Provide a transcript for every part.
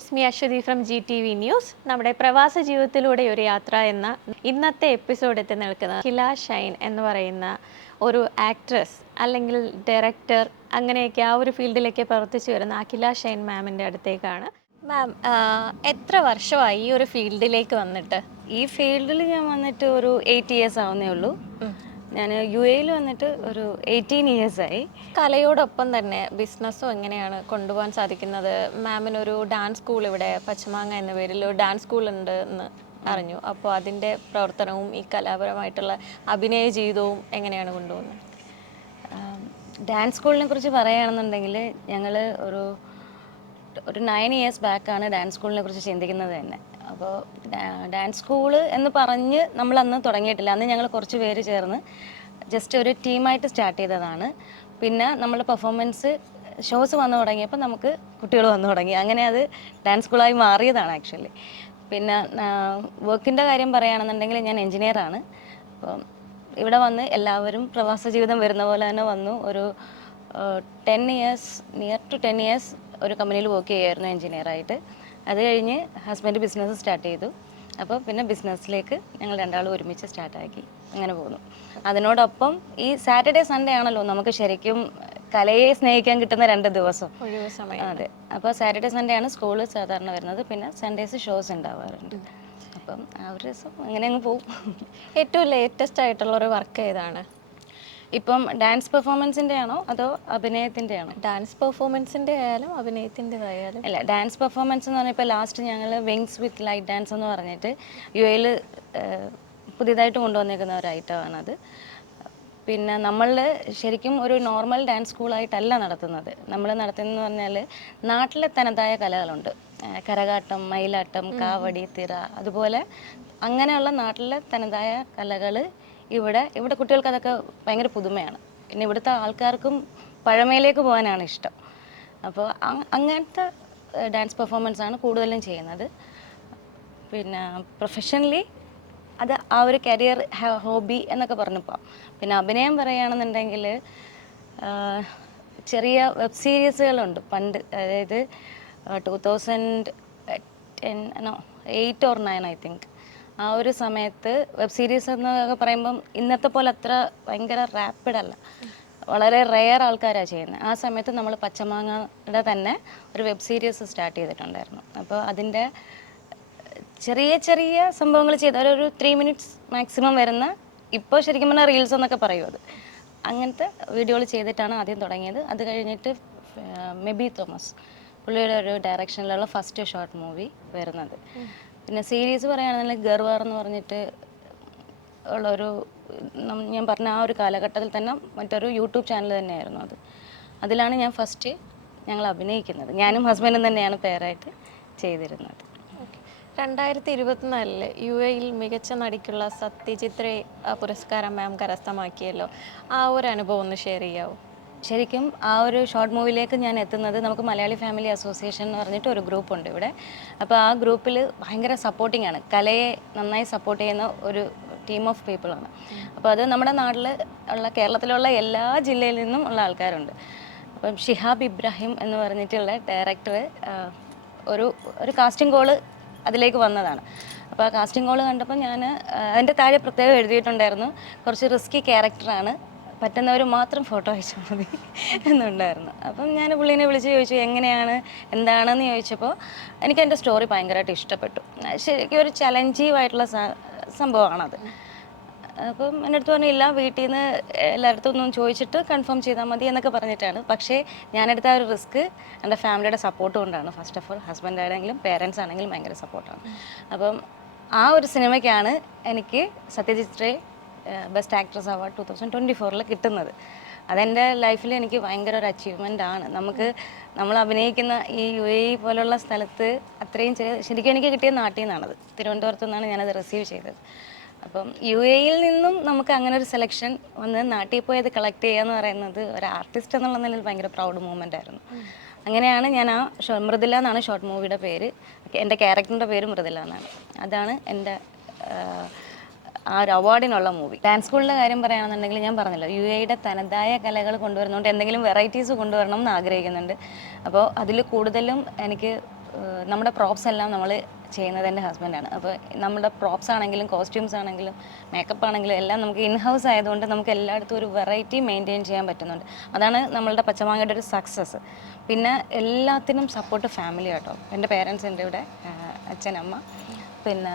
It's me Ashwathy from GTV news. നമ്മുടെ പ്രവാസ ജീവിതത്തിലൂടെ ഒരു യാത്ര എന്ന ഇന്നത്തെ എപ്പിസോഡ് എത്തി നിൽക്കുന്നത് അഖില ഷൈൻ എന്ന് പറയുന്ന ഒരു ആക്ട്രസ് അല്ലെങ്കിൽ ഡയറക്ടർ, അങ്ങനെയൊക്കെ ആ ഒരു ഫീൽഡിലേക്ക് പ്രവർത്തിച്ചു വരുന്ന അഖില ഷൈൻ മാമിൻ്റെ അടുത്തേക്കാണ്. മാം, എത്ര വർഷമായി ഈ ഒരു ഫീൽഡിലേക്ക് വന്നിട്ട്? ഈ ഫീൽഡിൽ ഞാൻ വന്നിട്ട് ഒരു 8 ഇയേഴ്സ് ആവുന്നേ ഉള്ളൂ. ഞാൻ UAE വന്നിട്ട് ഒരു 18 ഇയേഴ്സായി. കലയോടൊപ്പം തന്നെ ബിസിനസ്സും എങ്ങനെയാണ് കൊണ്ടുപോകാൻ സാധിക്കുന്നത്? മാമിനൊരു ഡാൻസ് സ്കൂൾ ഇവിടെ പച്ചമാങ്ങ എന്ന പേരിൽ ഒരു ഡാൻസ് സ്കൂൾ ഉണ്ട് എന്ന് അറിഞ്ഞു. അപ്പോൾ അതിൻ്റെ പ്രവർത്തനവും ഈ കലാപരമായിട്ടുള്ള അഭിനയ ജീവിതവും എങ്ങനെയാണ് കൊണ്ടുപോകുന്നത്? ഡാൻസ് സ്കൂളിനെ കുറിച്ച് പറയുകയാണെന്നുണ്ടെങ്കിൽ ഞങ്ങൾ ഒരു 9 ഇയേഴ്സ് ബാക്കാണ് ഡാൻസ് സ്കൂളിനെ കുറിച്ച് ചിന്തിക്കുന്നത് തന്നെ. അപ്പോൾ ഡാൻസ് സ്കൂള് എന്ന് പറഞ്ഞ് നമ്മളന്ന് തുടങ്ങിയിട്ടില്ല. അന്ന് ഞങ്ങൾ കുറച്ച് പേര് ചേർന്ന് ജസ്റ്റ് ഒരു ടീമായിട്ട് സ്റ്റാർട്ട് ചെയ്തതാണ്. പിന്നെ നമ്മൾ പെർഫോമൻസ് ഷോസ് വന്നു തുടങ്ങിയപ്പോൾ നമുക്ക് കുട്ടികൾ വന്നു തുടങ്ങി. അങ്ങനെ അത് ഡാൻസ് സ്കൂളായി മാറിയതാണ് ആക്ച്വലി. പിന്നെ വർക്കിൻ്റെ കാര്യം പറയുകയാണെന്നുണ്ടെങ്കിൽ ഞാൻ എൻജിനീയറാണ്. അപ്പോൾ ഇവിടെ വന്ന് എല്ലാവരും പ്രവാസ ജീവിതം വരുന്ന പോലെ തന്നെ വന്നു. ഒരു 10 ഇയേഴ്സ്, നിയർ ടു 10 ഇയേഴ്സ് ഒരു കമ്പനിയിൽ വർക്ക് ചെയ്യുമായിരുന്നു എൻജിനീയറായിട്ട്. അത് കഴിഞ്ഞ് ഹസ്ബൻഡ് ബിസിനസ് സ്റ്റാർട്ട് ചെയ്തു. അപ്പോൾ പിന്നെ ബിസിനസ്സിലേക്ക് ഞങ്ങൾ രണ്ടാളും ഒരുമിച്ച് സ്റ്റാർട്ടാക്കി അങ്ങനെ പോകുന്നു. അതിനോടൊപ്പം ഈ സാറ്റർഡേ സൺഡേ ആണല്ലോ നമുക്ക് ശരിക്കും കലയെ സ്നേഹിക്കാൻ കിട്ടുന്ന 2 ദിവസം ഒഴിവ് സമയം. അതെ. അപ്പോൾ സാറ്റർഡേ സൺഡേ ആണ് സ്കൂള് സാധാരണ വരുന്നത്. പിന്നെ സൺഡേസ് ഷോസ് ഉണ്ടാവാറുണ്ട്. അപ്പം ആ ഒരു ദിവസം അങ്ങനെ അങ്ങ് പോകും. ഏറ്റവും ലേറ്റസ്റ്റ് ആയിട്ടുള്ള ഒരു വർക്ക് ഏതാണ്? ഇപ്പം ഡാൻസ് പെർഫോമൻസിൻ്റെ ആണോ അതോ അഭിനയത്തിൻ്റെ ആണോ? ഡാൻസ് പെർഫോമൻസിൻ്റെ ആയാലും അഭിനയത്തിൻ്റെതായാലും. അല്ല, ഡാൻസ് പെർഫോമൻസ് എന്ന് പറഞ്ഞാൽ ഇപ്പോൾ ലാസ്റ്റ് ഞങ്ങൾ വിങ്സ് വിത്ത് ലൈറ്റ് ഡാൻസ് എന്ന് പറഞ്ഞിട്ട് UAE പുതിയതായിട്ട് കൊണ്ടുവന്നേക്കുന്ന ഒരു ഐറ്റമാണത്. പിന്നെ നമ്മൾ ശരിക്കും ഒരു നോർമൽ ഡാൻസ് സ്കൂളായിട്ടല്ല നടത്തുന്നത്. നമ്മൾ നടത്തുന്നതെന്ന് പറഞ്ഞാൽ നാട്ടിലെ തനതായ കലകളുണ്ട്. കരകാട്ടം, മയിലാട്ടം, കാവടി, തിറ, അതുപോലെ അങ്ങനെയുള്ള നാട്ടിലെ തനതായ കലകൾ ഇവിടെ കുട്ടികൾക്ക് അതൊക്കെ ഭയങ്കര പുതുമയാണ്. പിന്നെ ഇവിടുത്തെ ആൾക്കാർക്കും പഴമയിലേക്ക് പോകാനാണ് ഇഷ്ടം. അപ്പോൾ അങ്ങനത്തെ ഡാൻസ് പെർഫോമൻസാണ് കൂടുതലും ചെയ്യുന്നത്. പിന്നെ പ്രൊഫഷണലി അത് ആ ഒരു കരിയർ ഹോബി എന്നൊക്കെ പറഞ്ഞു പോകാം. പിന്നെ അഭിനയം പറയുകയാണെന്നുണ്ടെങ്കിൽ ചെറിയ വെബ് സീരീസുകളുണ്ട് പണ്ട്, അതായത് 2008 or 9 ഐ തിങ്ക്. ആ ഒരു സമയത്ത് വെബ് സീരീസ് എന്നൊക്കെ പറയുമ്പം ഇന്നത്തെ പോലെ അത്ര ഭയങ്കര റാപ്പിഡല്ല, വളരെ റെയർ ആൾക്കാരാണ് ചെയ്യുന്നത്. ആ സമയത്ത് നമ്മൾ പച്ചമാങ്ങയുടെ തന്നെ ഒരു വെബ് സീരീസ് സ്റ്റാർട്ട് ചെയ്തിട്ടുണ്ടായിരുന്നു. അപ്പോൾ അതിൻ്റെ ചെറിയ ചെറിയ സംഭവങ്ങൾ ചെയ്ത് ഒരു 3 മിനിറ്റ്സ് മാക്സിമം വരുന്ന, ഇപ്പോൾ ശരിക്കും പറഞ്ഞാൽ റീൽസ് എന്നൊക്കെ പറയും, അത് അങ്ങനത്തെ വീഡിയോകൾ ചെയ്തിട്ടാണ് ആദ്യം തുടങ്ങിയത്. അത് കഴിഞ്ഞിട്ട് മെബി തോമസ് പുള്ളിയുടെ ഒരു ഡയറക്ഷനിലുള്ള ഫസ്റ്റ് ഷോർട്ട് മൂവി വരുന്നത്. പിന്നെ സീരീസ് പറയുകയാണെന്നുണ്ടെങ്കിൽ ഗർവാർ എന്ന് പറഞ്ഞിട്ട് ഉള്ളൊരു, ഞാൻ പറഞ്ഞ ആ ഒരു കാലഘട്ടത്തിൽ തന്നെ മറ്റൊരു യൂട്യൂബ് ചാനൽ തന്നെയായിരുന്നു അത്. അതിലാണ് ഞാൻ ഫസ്റ്റ് ഞങ്ങൾ അഭിനയിക്കുന്നത്. ഞാനും ഹസ്ബൻഡും തന്നെയാണ് പേരായിട്ട് ചെയ്തിരുന്നത്. 2024 UAE മികച്ച നടിക്കുള്ള സത്യജിത് റേ പുരസ്കാരം മാം കരസ്ഥമാക്കിയല്ലോ. ആ ഒരു അനുഭവം ഒന്ന് ഷെയർ ചെയ്യാവോ? ശരിക്കും ആ ഒരു ഷോർട്ട് മൂവിയിലേക്ക് ഞാൻ എത്തുന്നത്, നമുക്ക് മലയാളി ഫാമിലി അസോസിയേഷൻ എന്ന് പറഞ്ഞിട്ട് ഒരു ഗ്രൂപ്പുണ്ട് ഇവിടെ. അപ്പോൾ ആ ഗ്രൂപ്പിൽ ഭയങ്കര സപ്പോർട്ടിംഗ് ആണ്, കലയെ നന്നായി സപ്പോർട്ട് ചെയ്യുന്ന ഒരു ടീം ഓഫ് പീപ്പിളാണ്. അപ്പോൾ അത് നമ്മുടെ നാട്ടിൽ ഉള്ള, കേരളത്തിലുള്ള എല്ലാ ജില്ലയിൽ നിന്നും ഉള്ള ആൾക്കാരുണ്ട്. അപ്പം ഷിഹാബ് ഇബ്രാഹിം എന്ന് പറഞ്ഞിട്ടുള്ള ഡയറക്ടർ ഒരു കാസ്റ്റിംഗ് കോള് അതിലേക്ക് വന്നതാണ്. അപ്പോൾ ആ കാസ്റ്റിംഗ് കോള് കണ്ടപ്പോൾ ഞാൻ അതിൻ്റെ താഴെ പ്രത്യേകം എഴുതിയിട്ടുണ്ടായിരുന്നു, കുറച്ച് റിസ്കി ക്യാരക്ടറാണ്, പറ്റുന്നവർ മാത്രം ഫോട്ടോ അയച്ചാൽ മതി എന്നുണ്ടായിരുന്നു. അപ്പം ഞാൻ പുള്ളീനെ വിളിച്ച് ചോദിച്ചു എങ്ങനെയാണ് എന്താണെന്ന് ചോദിച്ചപ്പോൾ എനിക്ക് എൻ്റെ സ്റ്റോറി ഭയങ്കരമായിട്ട് ഇഷ്ടപ്പെട്ടു. ശരിക്കും ഒരു ചലഞ്ചീവായിട്ടുള്ള സംഭവമാണത്. അപ്പം എൻ്റെ അടുത്ത് പറഞ്ഞില്ല, വീട്ടിൽ നിന്ന് എല്ലായിടത്തും ഒന്നും ചോദിച്ചിട്ട് കൺഫേം ചെയ്താൽ മതി എന്നൊക്കെ പറഞ്ഞിട്ടാണ്. പക്ഷേ ഞാനെടുത്ത ആ ഒരു റിസ്ക് എൻ്റെ ഫാമിലിയുടെ സപ്പോർട്ട് കൊണ്ടാണ്. ഫസ്റ്റ് ഓഫ് ഓൾ ഹസ്ബൻഡ് ആണെങ്കിലും പേരൻസ് ആണെങ്കിലും ഭയങ്കര സപ്പോർട്ടാണ്. അപ്പം ആ ഒരു സിനിമയ്ക്കാണ് എനിക്ക് Satyajit Ray best actress award 2024 കിട്ടുന്നത്. അതെൻ്റെ ലൈഫിൽ എനിക്ക് ഭയങ്കര ഒരു അച്ചീവ്മെൻ്റ് ആണ്. നമ്മൾ അഭിനയിക്കുന്ന ഈ UAE പോലുള്ള സ്ഥലത്ത് അത്രയും ശരിക്കും എനിക്ക് കിട്ടിയ നാട്ടിൽ നിന്നാണത്, തിരുവനന്തപുരത്തു നിന്നാണ് ഞാനത് റിസീവ് ചെയ്തത്. അപ്പം UAE നിന്നും നമുക്ക് അങ്ങനെ ഒരു സെലക്ഷൻ വന്ന് നാട്ടിൽ പോയി അത് കളക്ട് ചെയ്യുക എന്ന് പറയുന്നത് ഒരു ആർട്ടിസ്റ്റ് എന്നുള്ള നിലയിൽ ഭയങ്കര പ്രൗഡ് മൂമെൻ്റ് ആയിരുന്നു. അങ്ങനെയാണ് ഞാൻ ആ മൃദുല എന്നാണ് ഷോർട്ട് മൂവിയുടെ പേര്, എൻ്റെ ക്യാരക്ടറിൻ്റെ പേര് മൃദുല എന്നാണ്. അതാണ് എൻ്റെ ആ ഒരു അവാർഡിനുള്ള മൂവി. ഡാൻസ് സ്കൂളിൻ്റെ കാര്യം പറയുകയാണെന്നുണ്ടെങ്കിൽ ഞാൻ പറഞ്ഞല്ലോ, UAE തനതായ കലകൾ കൊണ്ടുവരുന്നതുകൊണ്ട് എന്തെങ്കിലും വെറൈറ്റീസ് കൊണ്ടുവരണം എന്ന് ആഗ്രഹിക്കുന്നുണ്ട്. അപ്പോൾ അതിൽ കൂടുതലും എനിക്ക് നമ്മുടെ പ്രോപ്സ് എല്ലാം നമ്മൾ ചെയ്യുന്നത് എൻ്റെ ഹസ്ബൻഡാണ്. അപ്പോൾ നമ്മുടെ പ്രോപ്സ് ആണെങ്കിലും കോസ്റ്റ്യൂംസ് ആണെങ്കിലും മേക്കപ്പ് ആണെങ്കിലും എല്ലാം നമുക്ക് ഇൻ ഹൗസ് ആയതുകൊണ്ട് നമുക്ക് എല്ലായിടത്തും ഒരു വെറൈറ്റി മെയിൻറ്റെയിൻ ചെയ്യാൻ പറ്റുന്നുണ്ട്. അതാണ് നമ്മളുടെ പച്ചമാങ്ങയുടെ ഒരു സക്സസ്. പിന്നെ എല്ലാത്തിനും സപ്പോർട്ട് ഫാമിലി കേട്ടോ. എൻ്റെ പേരൻസ് ഉണ്ട് ഇവിടെ, അച്ഛനമ്മ, പിന്നെ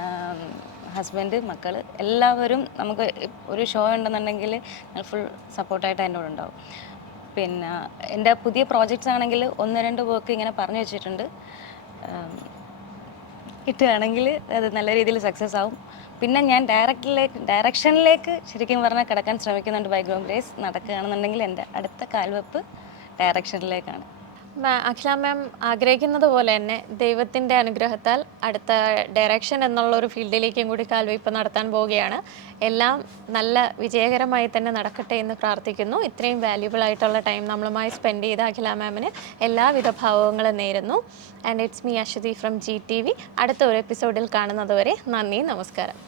ഹസ്ബൻഡ്, മക്കൾ, എല്ലാവരും നമുക്ക് ഒരു ഷോ ഉണ്ടെന്നുണ്ടെങ്കിൽ ഫുൾ സപ്പോർട്ടായിട്ട് എൻ്റെ കൂടെ ഉണ്ടാവും. പിന്നെ എൻ്റെ പുതിയ പ്രോജക്റ്റ്സ് ആണെങ്കിൽ 1-2 വർക്ക് ഇങ്ങനെ പറഞ്ഞു വെച്ചിട്ടുണ്ട്. കിട്ടുകയാണെങ്കിൽ അത് നല്ല രീതിയിൽ സക്സസ് ആവും. പിന്നെ ഞാൻ ഡയറക്ഷനിലേക്ക് ശരിക്കും പറഞ്ഞാൽ കിടക്കാൻ ശ്രമിക്കുന്നുണ്ട്. ബൈ ഗോഡ് ഗ്രേസ് നടക്കുകയാണെന്നുണ്ടെങ്കിൽ എൻ്റെ അടുത്ത കാൽവെപ്പ് ഡയറക്ഷനിലേക്കാണ്. അഖില മാം ആഗ്രഹിക്കുന്നത് പോലെ തന്നെ ദൈവത്തിൻ്റെ അനുഗ്രഹത്താൽ അടുത്ത ഡയറക്ഷൻ എന്നുള്ള ഒരു ഫീൽഡിലേക്കും കൂടി കാൽവയ്പ് നടത്താൻ പോവുകയാണ്. എല്ലാം നല്ല വിജയകരമായി തന്നെ നടക്കട്ടെ എന്ന് പ്രാർത്ഥിക്കുന്നു. ഇത്രയും വാല്യുബിൾ ആയിട്ടുള്ള ടൈം നമ്മളുമായി സ്പെൻഡ് ചെയ്ത അഖില മാമിന് എല്ലാവിധ ഭാവങ്ങളും നേരുന്നു. And it's me Ashwathy from GTV. അടുത്ത ഒരു എപ്പിസോഡിൽ കാണുന്നത് വരെ നന്ദി, നമസ്കാരം.